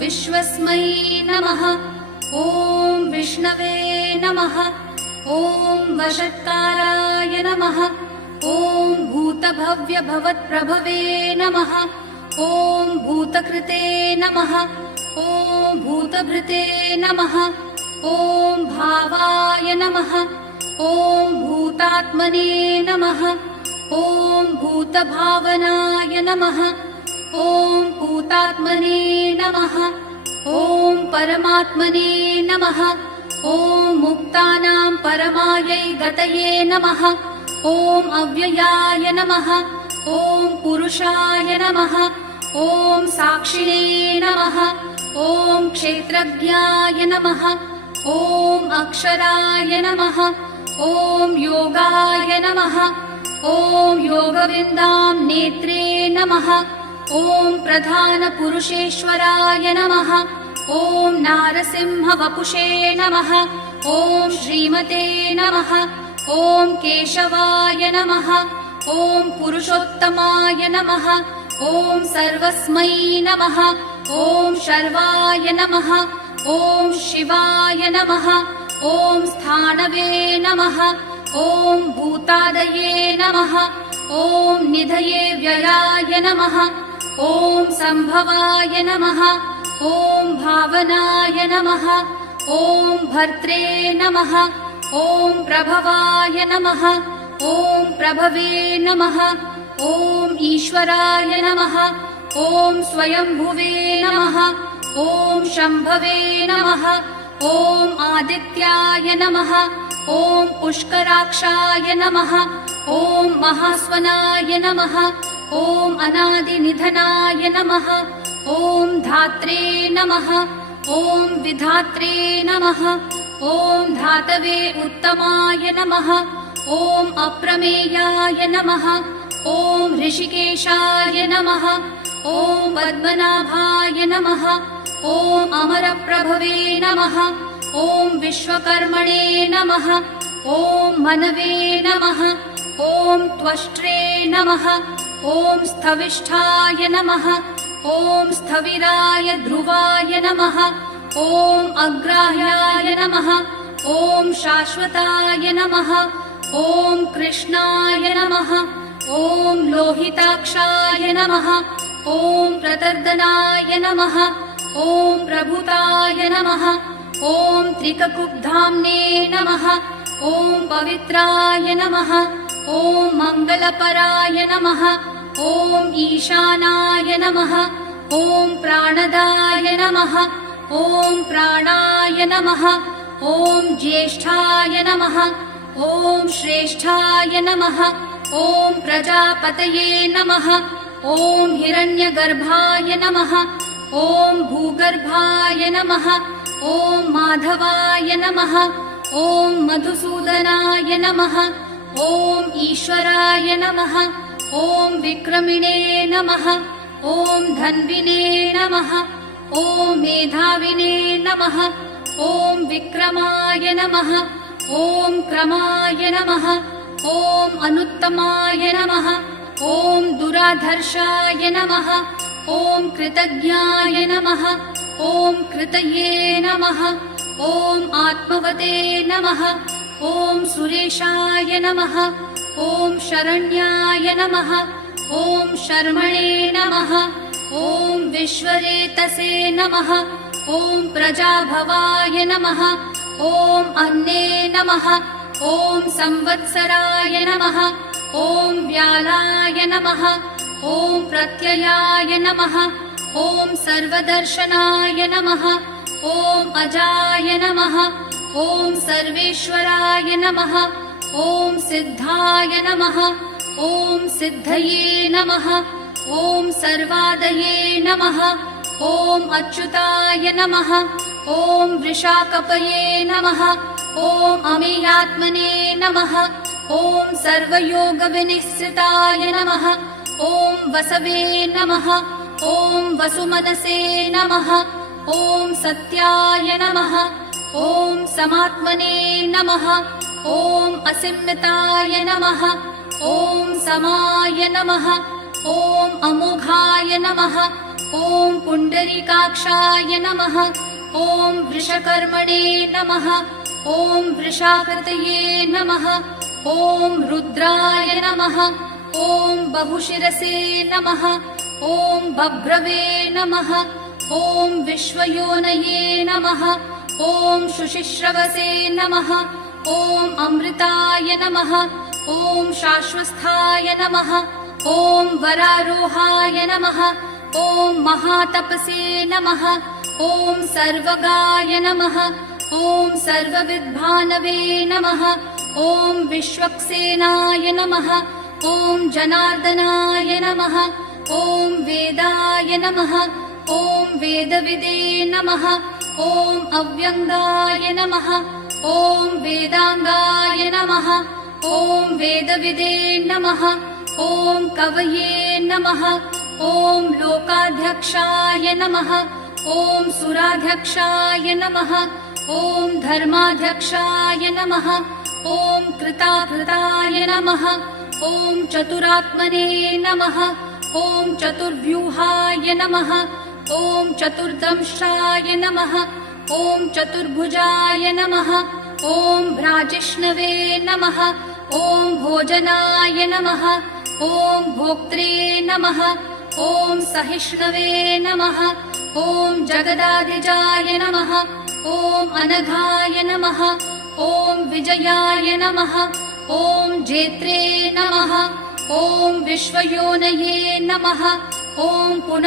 विश्वस्मै नमः। ॐ विष्णवे नमः। ॐ वषट्काराय नमः। ॐ भूतभव्यभवत्प्रभवे नमः। ॐ भूतकृते नमः। ॐ भूतभृते नमः। ॐ भावाय नमः। ॐ भूतात्मने नमः। ॐ भूतभावनाय नमः। ॐ भूतात्मने नमः। ॐ परमात्मने नमः। ॐ मुक्तानां परमायै गतये नमः। ॐ अव्ययाय नमः। ॐ पुरुषाय नमः। ॐ साक्षिणे नमः। ॐ क्षेत्रज्ञाय नमः। ॐ अक्षराय नमः। ॐ योगाय नमः। ॐ योगविन्दां नेत्रे नमः। ॐ प्रधानपुरुषेश्वराय नमः। ॐ नारसिंहवपुषे नमः। ॐ श्रीमते नमः। ॐ केशवाय नमः। ॐ पुरुषोत्तमाय नमः। ॐ सर्वस्मै नमः। ॐ शर्वाय नमः। ॐ शिवाय नमः। ॐ स्थानवे नमः। ॐ भूतादये नमः। ॐ निधये व्ययाय नमः। ॐ सम्भवाय नमः। ॐ भावनाय नमः। ॐ भर्त्रे नमः। ॐ प्रभवाय नमः। ॐ प्रभवे नमः। ॐ ईश्वराय नमः। ॐ स्वयंभुवे नमः। ॐ शम्भवे नमः। ॐ आदित्याय नमः। ॐ पुष्कराक्षाय नमः। ॐ महास्वनाय नमः। ॐ अनादिनिधनाय नमः। ॐ धात्रे नमः। ॐ विधात्रे नमः। ॐ धातवे उत्तमाय नमः। ॐ अप्रमेयाय नमः। ॐ ऋषिकेशाय नमः। ॐ पद्मनाभाय नमः। ॐ अमरप्रभवे नमः। ॐ विश्वकर्मणे नमः। ॐ मनवे नमः। ॐ त्वष्ट्रे नमः। ॐ स्थविष्ठाय नमः। ॐ स्थविराय ध्रुवाय नमः। ॐ अग्राह्याय नमः। ॐ शाश्वताय नमः। ॐ कृष्णाय नमः। ॐ लोहिताक्षाय नमः। ॐ प्रतर्दनाय नमः। ॐ प्रभुताय नमः। ॐ त्रिककुब्धाम्ने नमः। ॐ पवित्राय नमः। ॐ मङ्गलपराय नमः। ॐ ईशानाय नमः। ॐ प्राणदाय नमः। ॐ प्राणाय नमः। ॐ ज्येष्ठाय नमः। ॐ श्रेष्ठाय नमः। ॐ प्रजापतये नमः। ॐ हिरण्यगर्भाय नमः। ॐ भूगर्भाय नमः। ॐ माधवाय नमः। ॐ मधुसूदनाय नमः। ॐ ईश्वराय नमः। ॐ विक्रमिणे नमः। ॐ धन्विने नमः। ॐ मेधाविने नमः। ॐ विक्रमाय नमः। ॐ क्रमाय नमः। ॐ अनुत्तमाय नमः। ॐ दुराधर्षाय नमः। ॐ कृतज्ञाय नमः। ॐ कृतये नमः। ॐ आत्मवते नमः। ॐ सुरेशाय नमः। ॐ शरण्याय नमः। ॐ शर्मणे नमः। ॐ विश्वरेतसे नमः। ॐ प्रजाभवाय नमः। ॐ अन्ने नमः। ॐ संवत्सराय नमः। ॐ व्यालाय नमः। ॐ प्रत्ययाय नमः। ॐ सर्वदर्शनाय नमः। ॐ अजाय नमः। ॐ सर्वेश्वराय नमः। ॐ सिद्धाय नमः। ॐ सिद्धये नमः। ॐ सर्वादये नमः। ॐ अच्युताय नमः। ॐ वृषाकपये नमः। ॐ अमेयात्मने नमः। ॐ सर्वयोगविनिश्चिताय नमः। ॐ वसवे नमः। ॐ वसुमनसे नमः। ॐ सत्याय नमः। ॐ समात्मने नमः। ॐ असिम्मिताय नमः। ॐ समाय नमः। ॐ अमोघाय नमः। ॐ पुण्डरीकाक्षाय नमः ॐ वृषकर्मणे नमः ॐ वृषाकृतये नमः ॐ रुद्राय नमः ॐ बहुशिरसे नमः ॐ बभ्रवे नमः ॐ विश्वयोनये नमः ॐ शुशिश्रवसे नमः ॐ अमृताय नमः ॐ शाश्वस्थाय नमः ॐ वरारोहाय नमः ॐ महातपसे नमः ॐ सर्वगाय नमः ॐ सर्वविद्भानवे नमः ॐ विश्वक्सेनाय नमः ॐ जनार्दनाय नमः ॐ वेदाय नमः ॐ वेदविदे नमः ॐ अव्यङ्गाय नमः ॐ वेदाङ्गाय नमः ॐ वेदविदे नमः ॐ कवये नमः ॐ लोकाध्यक्षाय नमः ॐ सुराध्यक्षाय नमः ॐ धर्माध्यक्षाय नमः ॐ कृताकृताय नमः ॐ चतुरात्मने नमः ॐ चतुर्व्यूहाय नमः ॐ चतुर्दंशाय नमः ॐ चतुर्भुजाय नमः ॐ भ्राजिष्णवे नमः ॐ भोजनाय नमः ॐ भोक्त्रे नमः ॐ सहिष्णवे नमः ॐ जगदाधिजाय नमः ॐ अनघाय नमः ॐ विजयाय नमः ॐ जेत्रे नमः ॐ विश्वयोनये नमः ॐ पुनः